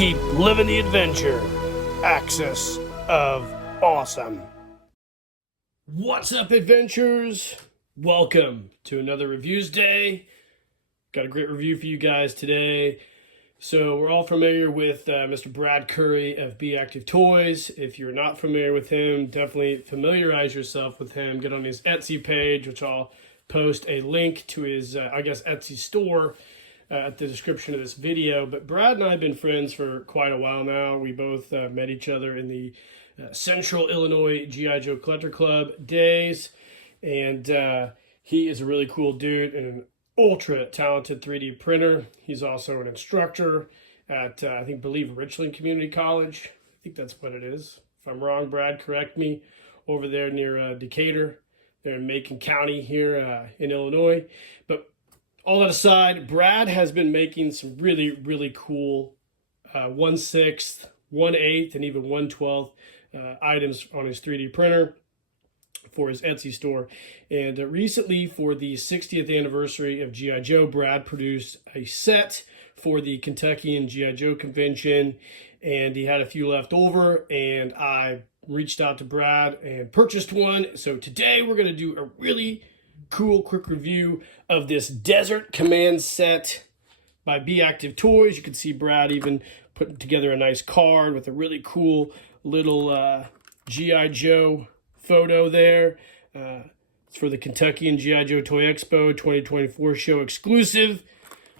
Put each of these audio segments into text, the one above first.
Keep living the adventure. Axis of Awesome. What's up, adventurers? Welcome to another Reviews Day. Got a great review for you guys today. So we're all familiar with Mr. Brad Curry of Be Active Toys. If you're not familiar with him, definitely familiarize yourself with him. Get on his Etsy page, which I'll post a link to his, Etsy store at the description of this video. But Brad and I have been friends for quite a while now. We both met each other in the Central Illinois G.I. Joe Collector Club days. And he is a really cool dude and an ultra talented 3D printer. He's also an instructor at, I believe Richland Community College. I think that's what it is. If I'm wrong, Brad, correct me. Over there near Decatur. They're in Macon County here in Illinois. But all that aside, Brad has been making some really, really cool 1/6, 1/8, and even 1/12 items on his 3D printer for his Etsy store. And recently, for the 60th anniversary of G.I. Joe, Brad produced a set for the Kentucky and G.I. Joe convention, and he had a few left over, and I reached out to Brad and purchased one. So today we're going to do a really cool quick review of this Desert Command set by Be Active Toys. You can see Brad even putting together a nice card with a really cool little G.I. Joe photo there. It's for the Kentucky and G.I. Joe Toy Expo 2024 show exclusive.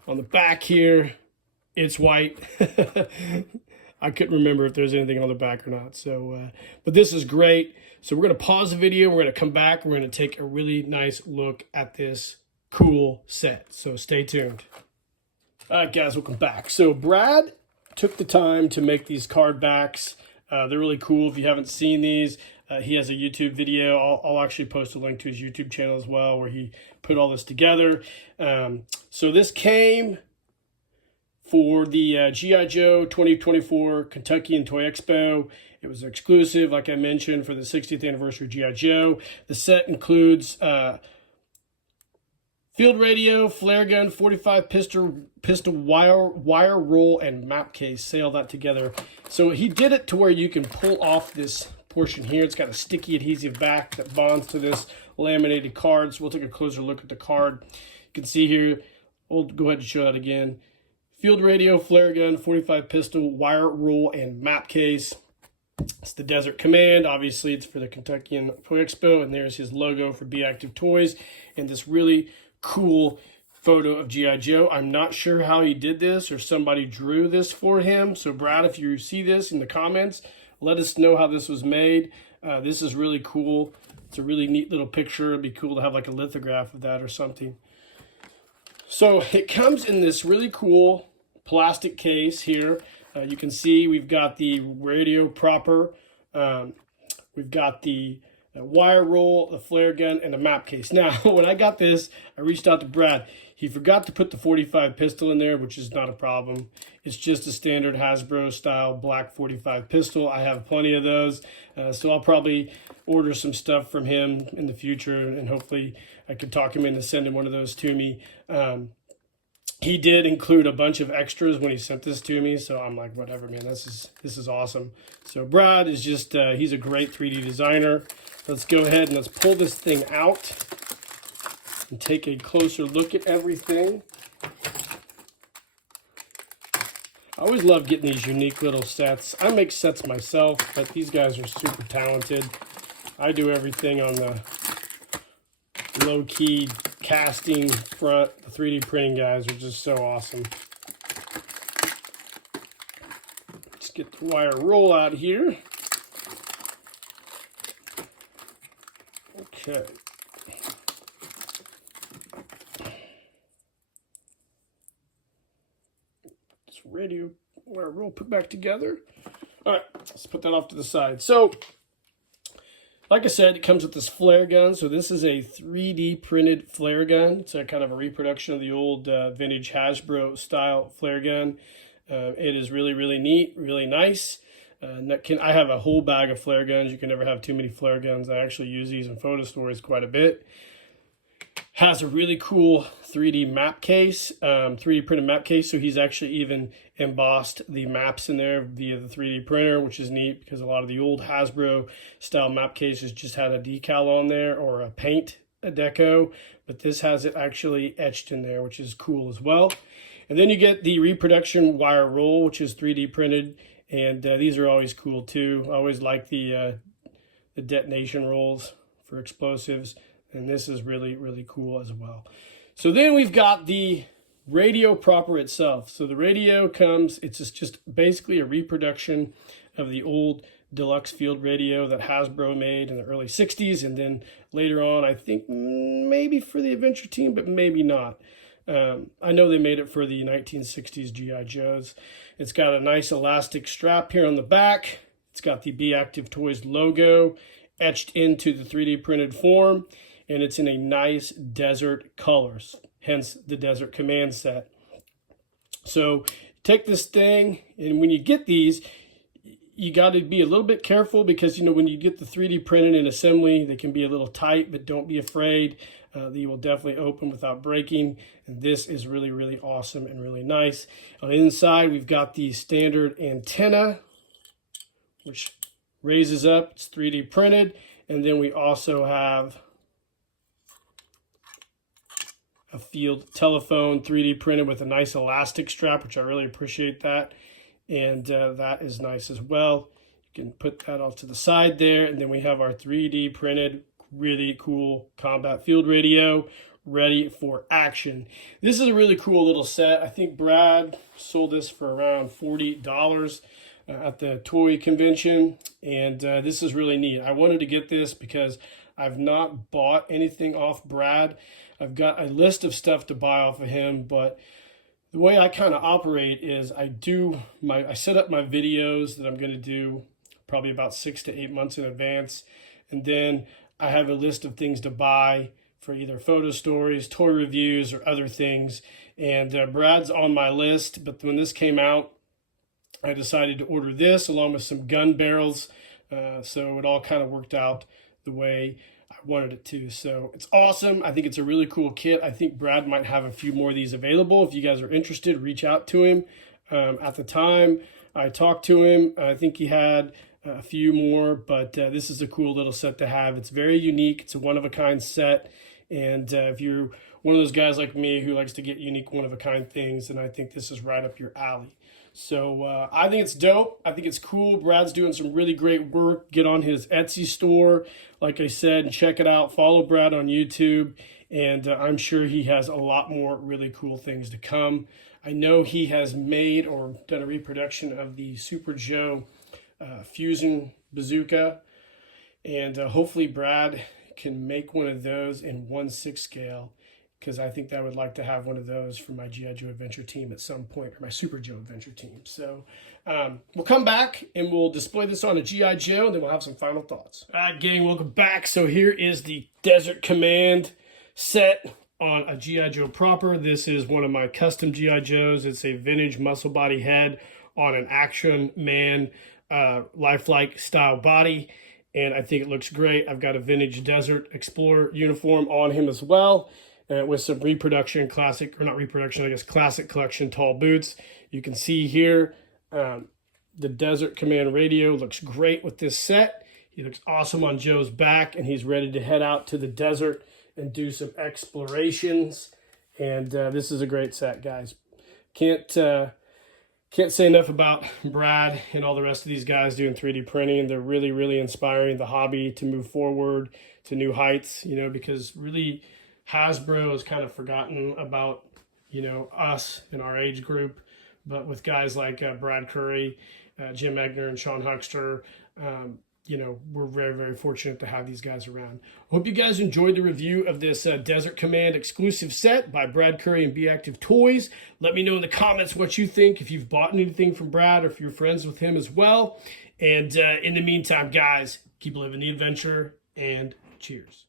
On the back here, it's white. I couldn't remember if there's anything on the back or not. So, but this is great. So we're going to pause the video. We're going to come back. We're going to take a really nice look at this cool set. So stay tuned. All right, guys, welcome back. So Brad took the time to make these card backs. They're really cool. If you haven't seen these, he has a YouTube video. I'll actually post a link to his YouTube channel as well, where he put all this together. So this came for the G.I. Joe 2024 Kentucky and Toy Expo. It was exclusive, like I mentioned, for the 60th anniversary of G.I. Joe. The set includes field radio, flare gun, 45 pistol wire roll, and map case. Say all that together. So he did it to where you can pull off this portion here. It's got a sticky adhesive back that bonds to this laminated card. So we'll take a closer look at the card. You can see here, we'll go ahead and show that again. Field radio, flare gun, 45 pistol, wire roll, and map case. It's the Desert Command. Obviously, it's for the Kentucky and Toy Expo, and there's his logo for Be Active Toys, and this really cool photo of G.I. Joe. I'm not sure how he did this, or somebody drew this for him. So, Brad, if you see this in the comments, let us know how this was made. This is really cool. It's a really neat little picture. It'd be cool to have like a lithograph of that or something. So, it comes in this really cool plastic case here. You can see we've got the radio proper, we've got the wire roll, the flare gun, and a map case. Now, when I got this, I reached out to Brad. He forgot to put the 45 pistol in there, which is not a problem. It's just a standard Hasbro style black 45 pistol. I have plenty of those, so I'll probably order some stuff from him in the future, and hopefully I can talk him into sending one of those to me. He did include a bunch of extras when he sent this to me, so I'm like, whatever, man, this is awesome. So Brad is just, he's a great 3D designer. Let's go ahead and let's pull this thing out and take a closer look at everything. I always love getting these unique little sets. I make sets myself, but these guys are super talented. I do everything on the low-key casting front. The 3D printing guys are just so awesome. Let's get the wire roll out here. Okay. This radio wire roll put back together. All right, let's put that off to the side. So, like I said, it comes with this flare gun. So this is a 3D printed flare gun. It's a kind of a reproduction of the old vintage Hasbro style flare gun. It is really, really neat, really nice. I have a whole bag of flare guns. You can never have too many flare guns. I actually use these in photo stories quite a bit. Has a really cool 3D map case, 3D printed map case. So he's actually even embossed the maps in there via the 3D printer, which is neat because a lot of the old Hasbro style map cases just had a decal on there or a paint, a deco, but this has it actually etched in there, which is cool as well. And then you get the reproduction wire roll, which is 3D printed, and these are always cool too. I always like the detonation rolls for explosives. And this is really, really cool as well. So then we've got the radio proper itself. So the radio comes, it's just basically a reproduction of the old deluxe field radio that Hasbro made in the early 60s. And then later on, I think maybe for the Adventure Team, but maybe not. I know they made it for the 1960s G.I. Joes. It's got a nice elastic strap here on the back. It's got the Be Active Toys logo etched into the 3D printed form. And it's in a nice desert colors, hence the Desert Command set. So take this thing, and when you get these, you got to be a little bit careful because, you know, when you get the 3D printed in assembly, they can be a little tight, but don't be afraid. They will definitely open without breaking. And this is really, really awesome and really nice. On the inside, we've got the standard antenna, which raises up. It's 3D printed. And then we also have a field telephone 3D printed with a nice elastic strap, which I really appreciate that. And that is nice as well. You can put that off to the side there. And then we have our 3D printed, really cool combat field radio ready for action. This is a really cool little set. I think Brad sold this for around $40 at the toy convention. And this is really neat. I wanted to get this because I've not bought anything off Brad. I've got a list of stuff to buy off of him, but the way I kind of operate is I set up my videos that I'm going to do probably about 6 to 8 months in advance. And then I have a list of things to buy for either photo stories, toy reviews, or other things. And Brad's on my list, but when this came out, I decided to order this along with some gun barrels. So it all kind of worked out the way I wanted it to. So it's awesome. I think it's a really cool kit. I think Brad might have a few more of these available. If you guys are interested, reach out to him. At the time I talked to him, I think he had a few more, but this is a cool little set to have. It's very unique. It's a one-of-a-kind set. And if you're one of those guys like me who likes to get unique one-of-a-kind things, then I think this is right up your alley. So I think it's dope. I think it's cool. Brad's doing some really great work. Get on his Etsy store, like I said, and check it out. Follow Brad on YouTube, and I'm sure he has a lot more really cool things to come. I know he has made or done a reproduction of the Super Joe Fusion Bazooka, and hopefully Brad can make one of those in 1/6 scale, because I think I would like to have one of those for my G.I. Joe Adventure Team at some point, or my Super Joe Adventure Team. So we'll come back and we'll display this on a G.I. Joe, and then we'll have some final thoughts. All right, gang, welcome back. So here is the Desert Command set on a G.I. Joe proper. This is one of my custom G.I. Joes. It's a vintage muscle body head on an Action Man lifelike style body, and I think it looks great. I've got a vintage Desert Explorer uniform on him as well. With some reproduction, classic, or not reproduction, I guess classic collection tall boots. You can see here the Desert Command radio looks great with this set. He looks awesome on Joe's back, and he's ready to head out to the desert and do some explorations. And this is a great set, guys. Can't say enough about Brad and all the rest of these guys doing 3D printing. They're really, really inspiring the hobby to move forward to new heights, you know, because really Hasbro has kind of forgotten about, you know, us in our age group. But with guys like Brad Curry, Jim Egner, and Sean Huckster, you know, we're very, very fortunate to have these guys around. Hope you guys enjoyed the review of this Desert Command exclusive set by Brad Curry and Be Active Toys. Let me know in the comments what you think, if you've bought anything from Brad or if you're friends with him as well. And in the meantime, guys, keep living the adventure, and cheers.